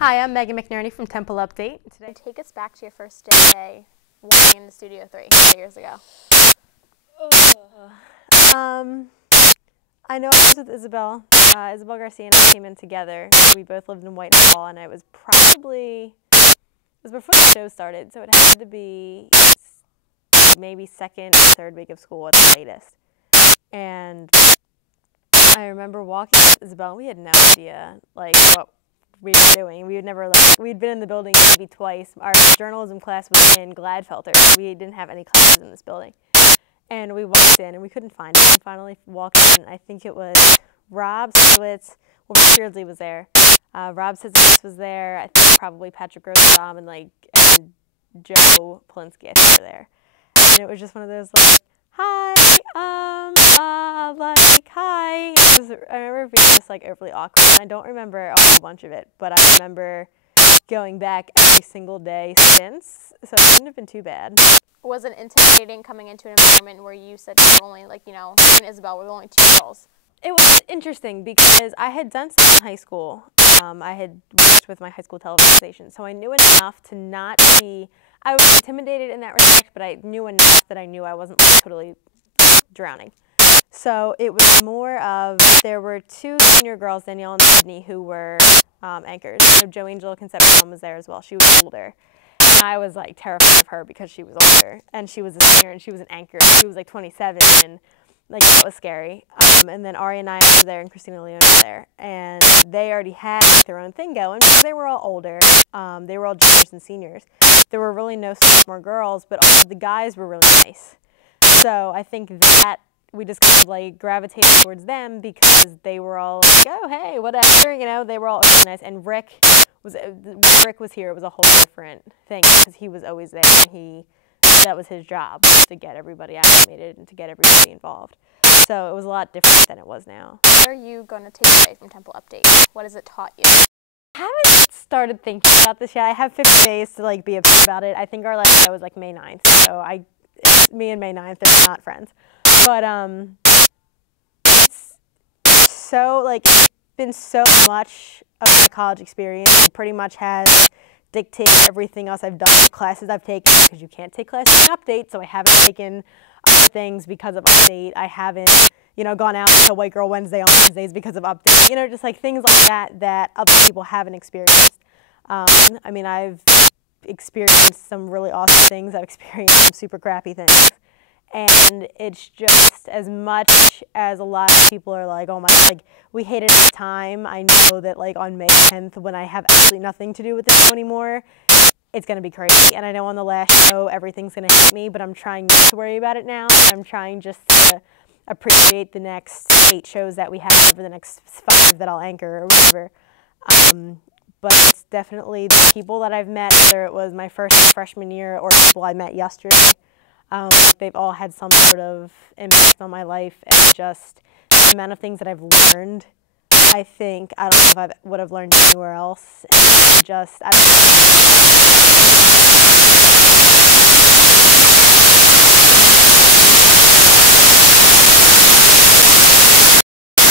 Hi, I'm Megan McNerney from Temple Update. Today, take us back to your first day working in the Studio 3 years ago. I know I was with Isabel. Isabel Garcia and I came in together. We both lived in Whitehall, and it was before the show started, so it had to be maybe second or third week of school at the latest. And I remember walking with Isabel, and we had no idea what we were doing. We'd been in the building maybe twice. Our journalism class was in Gladfelter. We didn't have any classes in this building. And we walked in, and we couldn't find it. And finally walked in. I think it was Rob Sitzowitz. Well, Rick Beardsley was there. Rob Sitzowitz was there. I think probably Patrick Rosenbaum and Joe Polinsky, I think, were there. And it was just one of those, hi, hi. I remember being just, overly awkward. And I don't remember a whole bunch of it, but I remember going back every single day since, so it wouldn't have been too bad. Was it intimidating coming into an environment where you said you were only, you and Isabel were the only two girls? It was interesting because I had done some in high school. I had worked with my high school television station, so I knew enough to not be, I was intimidated in that respect, but I knew enough that I knew I wasn't totally drowning. So it was more of, there were two senior girls, Danielle and Sydney, who were anchors. So Jo Angel Concepcion was there as well. She was older. And I was terrified of her because she was older. And she was a senior and she was an anchor. She was 27 and that was scary. And then Ari and I were there and Christina Leone was there. And they already had their own thing going because they were all older. They were all juniors and seniors. There were really no sophomore girls, but all of the guys were really nice. So I think that we just kind of gravitated towards them because they were all oh, hey, whatever, they were all nice. And Rick was here, it was a whole different thing because he was always there and that was his job, to get everybody acclimated and to get everybody involved. So it was a lot different than it was now. What are you going to take away from Temple Update? What has it taught you? I haven't started thinking about this yet. I have 50 days to be upset about it. I think our last show was May 9th, so me and May 9th are not friends. But it's so it's been so much of my college experience. It pretty much has dictated everything else I've done, the classes I've taken, because you can't take classes in Update, so I haven't taken other things because of Update. I haven't, gone out to White Girl Wednesday on Wednesdays because of Update. Just things like that other people haven't experienced. I've experienced some really awesome things. I've experienced some super crappy things. And it's just, as much as a lot of people are oh my, we hate it at the time, I know that on May 10th, when I have absolutely nothing to do with the show anymore, it's going to be crazy. And I know on the last show, everything's going to hit me, but I'm trying not to worry about it now. I'm trying just to appreciate the next 8 shows that we have over the next 5 that I'll anchor or whatever. But it's definitely the people that I've met, whether it was my first freshman year or people I met yesterday. They've all had some sort of impact on my life, and just the amount of things that I've learned, I think, I don't know if I would have learned anywhere else, and I don't know.